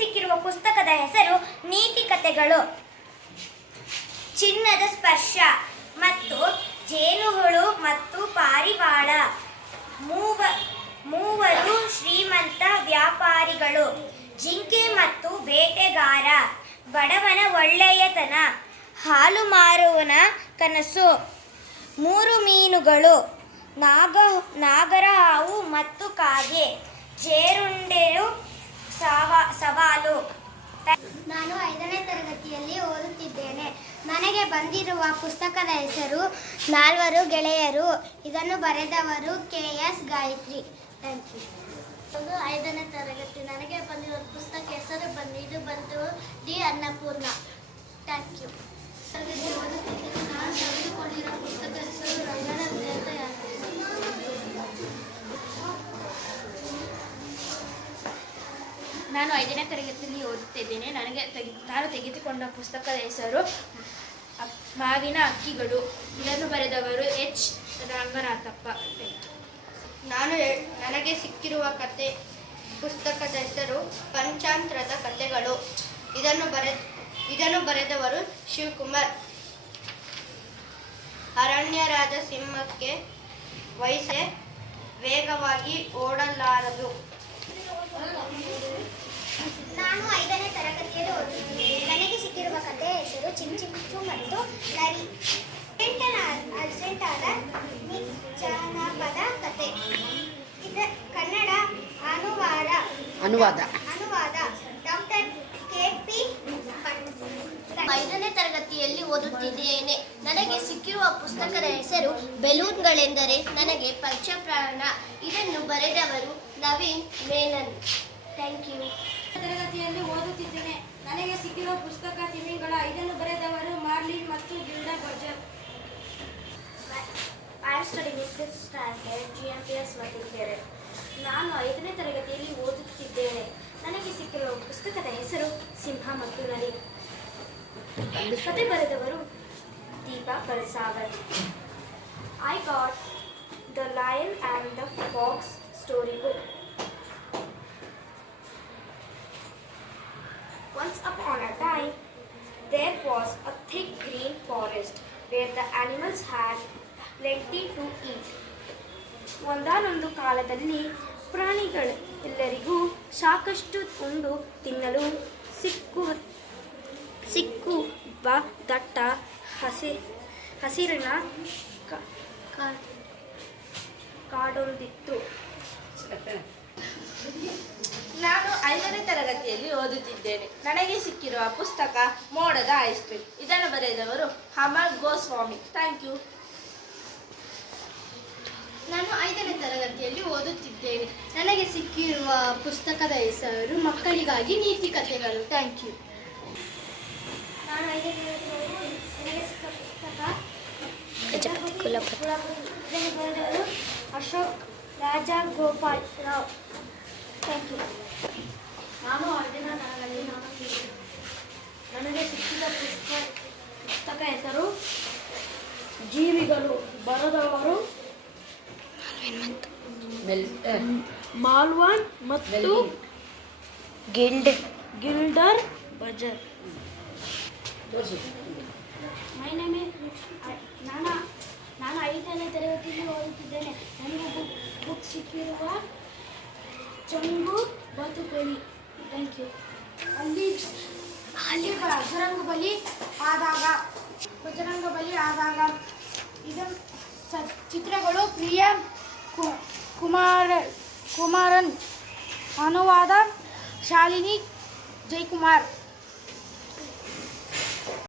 ಸಿಕ್ಕಿರುವ ಪುಸ್ತಕದ ಹೆಸರು ನೀತಿ ಕಥೆಗಳು. ಚಿನ್ನದ ಸ್ಪರ್ಶ ಮತ್ತು ಜೇನುಹುಳು ಮತ್ತು ಪಾರಿವಾಳ ಮೂವರು ಶ್ರೀಮಂತ ವ್ಯಾಪಾರಿಗಳು. ಜಿಂಕೆ ಮತ್ತು ಬೇಟೆಗಾರ. ಬಡವನ ಒಳ್ಳೆಯತನ. ಹಾಲು ಮಾರುವವನ ಕನಸು. 3 ಮೀನುಗಳು. ನಾಗರ ಹಾವು ಮತ್ತು ಕಾಗೆ. ಜೇರುಂಡೆಯು ಸವಾಲು. ನಾನು 5ನೇ ತರಗತಿಯಲ್ಲಿ ಓದುತ್ತಿದ್ದೇನೆ. ನನಗೆ ಬಂದಿರುವ ಪುಸ್ತಕದ ಹೆಸರು 4 ಗೆಳೆಯರು. ಇದನ್ನು ಬರೆದವರು KS ಗಾಯತ್ರಿ. Thank you. 5ನೇ ತರಗತಿ. ನನಗೆ ಬಂದಿರುವ ಪುಸ್ತಕ ಹೆಸರು ಬಂತು ಡಿ ಅನ್ನಪೂರ್ಣ. Thank you. ತರಗತಿ ಓದುತ್ತಿದ್ದೇನೆ. ನಾನು ತೆಗೆದುಕೊಂಡಿರುವ ಪುಸ್ತಕ ಹೆಸರು ರಂಗನ ವಿಜೇತ ಯಾತ್ರೆ. ನಾನು 5ನೇ ತರಗತಿಯಲ್ಲಿ ಓದುತ್ತಿದ್ದೇನೆ. ನಾನು ತೆಗೆದುಕೊಂಡ ಪುಸ್ತಕದ ಹೆಸರು ಮಾವಿನ ಹಕ್ಕಿಗಳು. ಇದನ್ನು ಬರೆದವರು H ರಂಗನಾಥಪ್ಪ. ನನಗೆ ಸಿಕ್ಕಿರುವ ಪುಸ್ತಕದ ಹೆಸರು ಪಂಚಾಂತರದ ಕಥೆಗಳು. ಇದನ್ನು ಬರೆದವರು ಶಿವಕುಮಾರ್. ಅರಣ್ಯರಾಜ ಸಿಂಹಕ್ಕೆ ವಯಸ್ಸೆ ವೇಗವಾಗಿ ಓಡಲಾರದು. ನಾನು 5ನೇ ತರಗತಿಯಲ್ಲಿ ಓದುತ್ತಿದ್ದೇನೆ. ನನಗೆ ಸಿಕ್ಕಿರುವ ಕಥೆಯ ಹೆಸರು ಚಿಂಚು ಮತ್ತು ನರಿ. ಅರ್ಜೆಂಟಾದ ಜಾನಪದ ಕಥೆ. ಕನ್ನಡ ಅನುವಾದ ಡಾಕ್ಟರ್ KP. 5ನೇ ತರಗತಿಯಲ್ಲಿ ಓದುತ್ತಿದ್ದೇನೆ. ನನಗೆ ಸಿಕ್ಕಿರುವ ಪುಸ್ತಕದ ಹೆಸರು ಬೆಲೂನ್ಗಳೆಂದರೆ ನನಗೆ ಪಂಚಪ್ರಾಣ. ಇದನ್ನು ಬರೆದವರು ನವೀನ್ ಮೇನನ್. Thank you. ತರಗತಿಯಲ್ಲಿ ಓದುತ್ತಿದ್ದೇನೆ. ನನಗೆ ಸಿಕ್ಕಿರುವ ಪುಸ್ತಕ ತಿಮಿಂಗಳ. ಇದನ್ನು ಬರೆದವರು ಮಾರ್ಲಿನ್ ಮತ್ತು Gilda Bajar. I am studying in 5th standard GMPS Mathikere. ನಾನು 5ನೇ ತರಗತಿಯಲ್ಲಿ ಓದುತ್ತಿದ್ದೇನೆ. ನನಗೆ ಸಿಕ್ಕಿರುವ ಪುಸ್ತಕದ ಹೆಸರು ಸಿಂಹ ಮತ್ತು ನರಿ. ಕತೆ ಬರೆದವರು Deepa ಕಲ್ಸಾವರ್. I got The Lion and the Fox storybook. Once upon a time, there was a thick green forest where the animals had plenty to eat. ಒಂದಾನೊಂದು ಕಾಲದಲ್ಲಿ ಪ್ರಾಣಿಗಳೆಲ್ಲರಿಗೂ ಸಾಕಷ್ಟು ಉಂಡು ತಿನ್ನಲು ಸಿಕ್ಕುವ ದಟ್ಟ ಹಸಿರಿನ ಕಾಡೊಂದಿತ್ತು. ನಾನು 5ನೇ ತರಗತಿಯಲ್ಲಿ ಓದುತ್ತಿದ್ದೇನೆ. ನನಗೆ ಸಿಕ್ಕಿರುವ ಪುಸ್ತಕ ಮೋಡದ ಐಸ್ ಕ್ರೀಮ್. ಇದನ್ನು ಬರೆದವರು ಅಮರ್ ಗೋಸ್ವಾಮಿ. Thank you. ನಾನು 5ನೇ ತರಗತಿಯಲ್ಲಿ ಓದುತ್ತಿದ್ದೇನೆ. ನನಗೆ ಸಿಕ್ಕಿರುವ ಪುಸ್ತಕದ ಹೆಸರು ಮಕ್ಕಳಿಗಾಗಿ ನೀತಿ ಕಥೆಗಳು. Thank you. ನಾನು 5ನೇ ತರಗತಿಯಲ್ಲಿ ನನಗೆ ಸಿಕ್ಕ ಪುಸ್ತಕ ಇದನ್ನು ಬರೆದವರು ಅಶೋಕ್ ರಾಜಗೋಪಾಲ್ ರಾವ್. Thank you. ನಾನು 5ನೇ ತರಗತಿಯಲ್ಲಿ ನನಗೆ ಸಿಕ್ಕಿದ ಪುಸ್ತಕ ಹೆಸರು ಜೀವಿಗಳು. ಬರೆದವರು ಮಾಲ್ವಾನ್ ಮತ್ತು ಗಿಲ್ಡರ್ ಬಜರ್. ನಾನು 5ನೇ ತರಗತಿಯಲ್ಲಿ ಓದುತ್ತಿದ್ದೇನೆ. ನನಗೆ ಬುಕ್ ಸಿಕ್ಕಿರುವ ಚಂಗು ಬಾತುಕೋಳಿ. Thank you. ಅಲ್ಲಿ ಬಜರಂಗ ಬಲಿ ಆದಾಗ ಇದು ಚಿತ್ರಗಳು ಪ್ರಿಯ ಕುಮಾರನ್. ಅನುವಾದ ಶಾಲಿನಿ ಜಯಕುಮಾರ್.